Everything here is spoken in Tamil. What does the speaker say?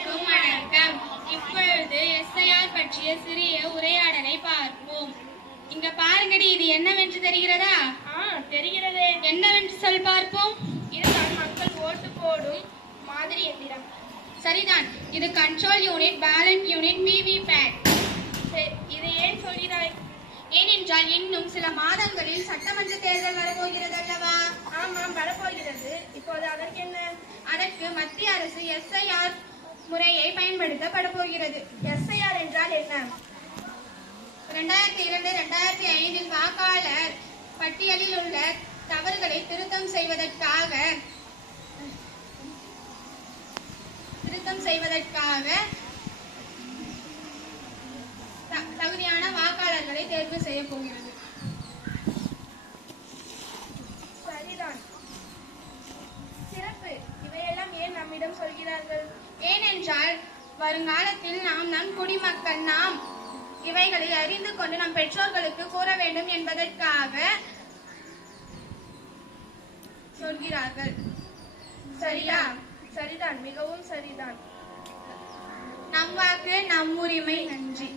அனைவருக்கும் வணக்கம். இப்பொழுது எஸ்ஐஆர் பற்றிய சிறிய உரையாடலை பார்ப்போம். இங்க பாருங்கடி, இது என்னவென்று தெரிகிறதா? தெரிகிறது. என்னவென்று சொல் பார்ப்போம். இதுதான் மக்கள் ஓட்டு போடும் மாதிரி எந்திரம். சரிதான். இது control unit, balance unit, VVPAT. இதை ஏன் சொல்கிறாய்? ஏனென்றால் இன்னும் சில மாதங்களில் சட்டமன்ற தேர்தல் வரப்போகிறது அல்லவா? ஆமாம், வரப்போகிறது. இப்போது அதற்கு என்ன? அதற்கு மத்திய அரசு எஸ்ஐஆர் முறையை பயன்படுத்தப்பட போகிறது. எஸ்ஐஆர் என்றால் என்ன? 2002-2005 வாக்காளர் பட்டியலில் உள்ள தவறுகளை திருத்தம் செய்வதற்காக தகுதியான வாக்காளர்களை தேர்வு செய்ய போகிறது. சரிதான், சிறப்பு. இவையெல்லாம் ஏன் நம்மிடம் சொல்கிறார்கள்? ஏனென்றால் வருங்காலத்தில் நம் குடிமக்கள் இவைகளை அறிந்து கொண்டு நம் பெற்றோர்களுக்கு கூற வேண்டும் என்பதற்காக சொல்கிறார்கள். சரியா? சரிதான், மிகவும் சரிதான். நம் வாக்கு நம் உரிமை. நன்றி.